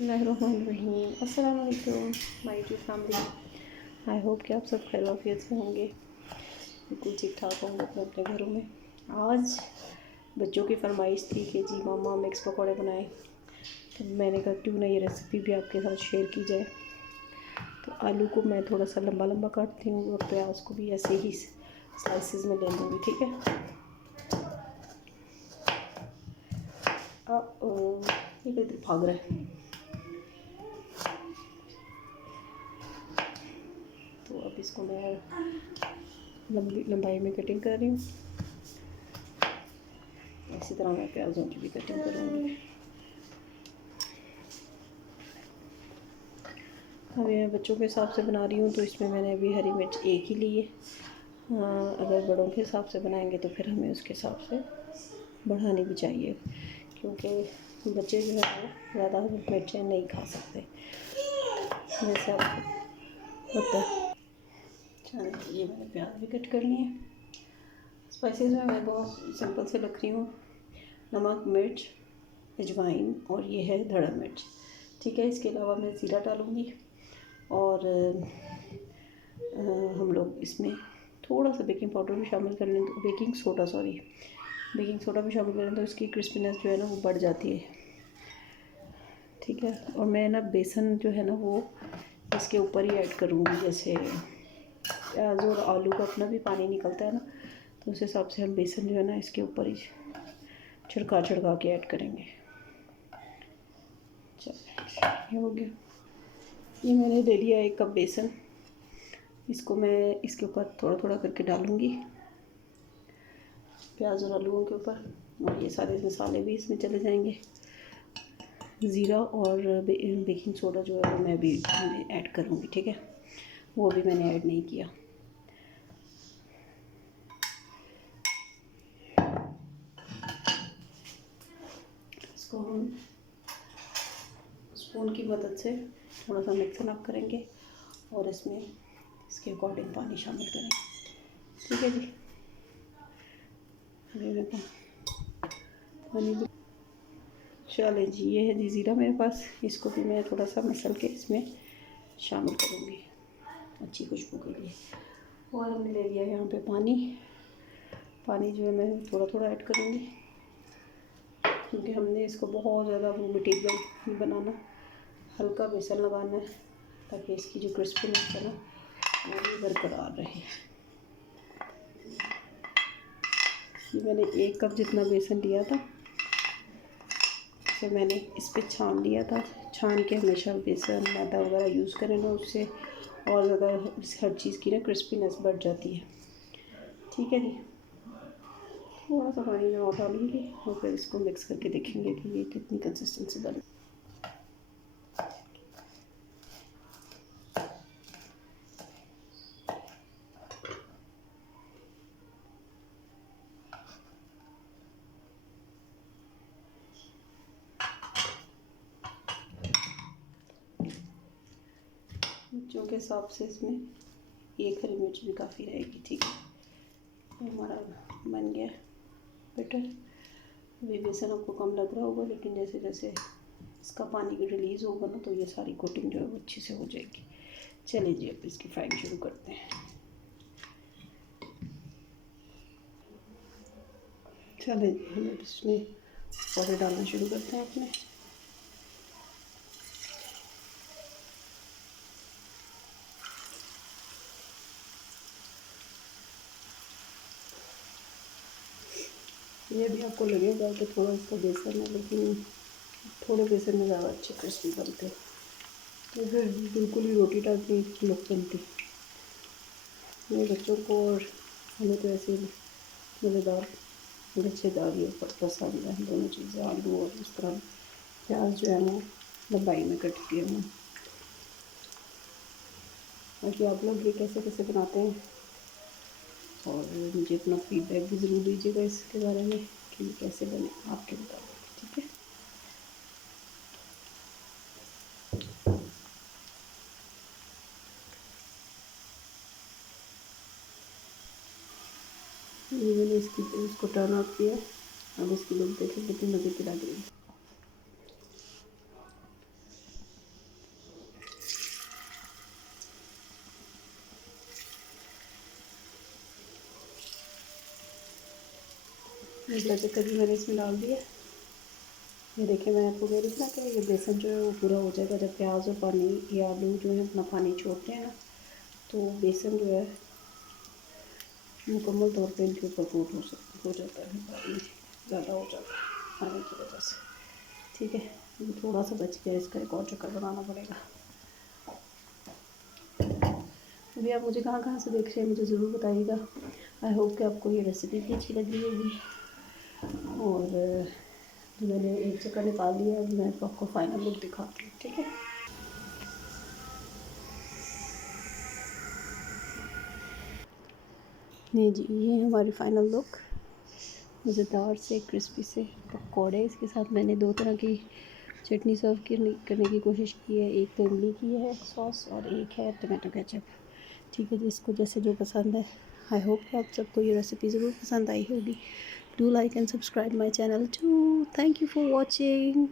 बिस्मिल्लाहिर्रहमानिर्रहीम। अस्सलाम वालेकुम my YouTube family. I hope कि आप सब खैरियत से होंगे, बिल्कुल ठीक ठाक होंगे अपने अपने घरों में। आज बच्चों की फरमाइश थी कि जी मामा मिक्स पकौड़े बनाएं, तो मैंने कहा क्यों ना ये रेसिपी भी आपके साथ शेयर की जाए। तो आलू को मैं थोड़ा सा लंबा लंबा काटती हूँ और प्याज को भी ऐसे ही स्लाइसिस में ले लूँगी, ठीक है। ये किधर भाग रहा है। तो अब इसको मैं लंबाई में कटिंग कर रही हूँ। इसी तरह मैं प्याज़ों की भी कटिंग करूँगी। अभी मैं बच्चों के हिसाब से बना रही हूँ, तो इसमें मैंने अभी हरी मिर्च एक ही ली है। अगर बड़ों के हिसाब से बनाएंगे तो फिर हमें उसके हिसाब से बढ़ानी भी चाहिए, क्योंकि बच्चे जो है वो ज़्यादा मिर्चें नहीं खा सकते, जैसे आपको पता है। चलिए, ये मैंने प्याज भी कट कर लिए। स्पाइसेस में मैं बहुत सिंपल से रख रही हूँ। नमक, मिर्च, अजवाइन और ये है धड़ा मिर्च, ठीक है। इसके अलावा मैं ज़ीरा डालूँगी और हम लोग इसमें थोड़ा सा बेकिंग पाउडर भी शामिल कर लें, तो बेकिंग सोडा भी शामिल करें तो इसकी क्रिस्पीनेस जो है ना वो बढ़ जाती है, ठीक है। और मैं ना बेसन जो है ना वो इसके ऊपर ही ऐड करूँगी। जैसे प्याज और आलू का अपना भी पानी निकलता है ना, तो उस हिसाब से हम बेसन जो है ना इसके ऊपर ही छिड़का के ऐड करेंगे। चलिए, ये हो गया। ये मैंने ले लिया 1 कप बेसन। इसको मैं इसके ऊपर थोड़ा थोड़ा करके डालूँगी, प्याज और आलूओं के ऊपर, और ये सारे मसाले भी इसमें चले जाएंगे। ज़ीरा और बेकिंग सोडा जो है वो मैं भी ऐड करूँगी, ठीक है। वो भी मैंने ऐड नहीं किया। इसको हम स्पून की मदद से थोड़ा सा मिक्स अप करेंगे और इसमें इसके अकॉर्डिंग पानी शामिल करेंगे, ठीक है जी। अभी पानी भी चलें जी। ये है जी ज़ीरा मेरे पास, इसको भी मैं थोड़ा सा मसल के इसमें शामिल करूँगी अच्छी खुशबू के लिए। और हमने ले लिया यहाँ पे पानी जो है मैं थोड़ा थोड़ा ऐड करूँगी, क्योंकि हमने इसको बहुत ज़्यादा वो मटीरियल नहीं बनाना, हल्का बेसन लगाना है ताकि इसकी जो क्रिस्पीनेस है ना वो भी बरकरार रहे। ये मैंने 1 कप जितना बेसन लिया था, तो मैंने इस पर छान लिया था। छान के हमेशा बेसन मैदा वगैरह यूज़ करें ना, उससे और ज़्यादा हर चीज़ की ना क्रिस्पीनेस बढ़ जाती है, ठीक है जी। थोड़ा सा पानी में और डालूँगी और फिर इसको मिक्स करके देखेंगे कि ये कितनी कंसिस्टेंसी बनी। बच्चों के हिसाब से इसमें 1 हरी मिर्च भी काफ़ी रहेगी, ठीक है। हमारा बन गया बेटर। अभी बेसन आपको कम लग रहा होगा, लेकिन जैसे जैसे इसका पानी रिलीज़ होगा ना, तो ये सारी कोटिंग जो है वो अच्छे से हो जाएगी। चलिए जी, अब इसकी फ्राइंग शुरू करते हैं। चलिए जी, हम इसमें पकौड़े डालना शुरू करते हैं अपने। ये भी आपको लगेगा कि थोड़ा इसका बेसन है, लेकिन थोड़े बेसन में ज़्यादा अच्छे क्रिस्पी बनते हैं, तो फिर बिल्कुल ही रोटी टाइप की लुक बनती। ये बच्चों को और हमें तो ऐसे मज़ेदार गच्छेदार ये पसंद है, दोनों चीज़ें, आलू और इस तरह प्याज जो है ना लंबाई में कट किए हैं। बाकी आप लोग ये कैसे कैसे बनाते हैं, और मुझे अपना फीडबैक भी ज़रूर दीजिएगा इसके बारे में कि कैसे बने आपके मुताबिक, ठीक है। ये मैंने इसको टर्न आउट किया। अब इसकी लुक देखें कितनी मज़े की लग रही है। मसाला चक्कर भी मैंने इसमें डाल दिया। ये देखिए, मैं आपको कह रही थी ना कि ये बेसन जो है वो पूरा हो जाएगा जब प्याज और पानी या आलू जो है अपना पानी छोड़ते हैं ना, तो बेसन जो है मुकम्मल तौर पे इनके ऊपर कोट हो जाता है, पानी ज़्यादा हो जाता है पानी की वजह से। ठीक है, ये थोड़ा सा बच गया, इसका एक और चक्कर बनाना पड़ेगा। अभी आप मुझे कहाँ कहाँ से देख रहे हैं मुझे ज़रूर बताइएगा। आई होप कि आपको ये रेसिपी भी अच्छी लगी होगी। और मैंने एक चक्कर निकाल लिया, अब मैं आपको फाइनल लुक दिखाती हूँ। ठीक है, नहीं जी, ये हमारी फाइनल लुक। मज़ेदार से क्रिस्पी से पकौड़े, इसके साथ मैंने 2 तरह की चटनी सर्व करने की कोशिश की है। एक तो इमली की है सॉस और एक है टमाटो केचप। ठीक है, जिसको जैसे जो पसंद है। आई होप कि आप सबको ये रेसिपी ज़रूर पसंद आई होगी। Do like and subscribe my channel too. Thank you for watching.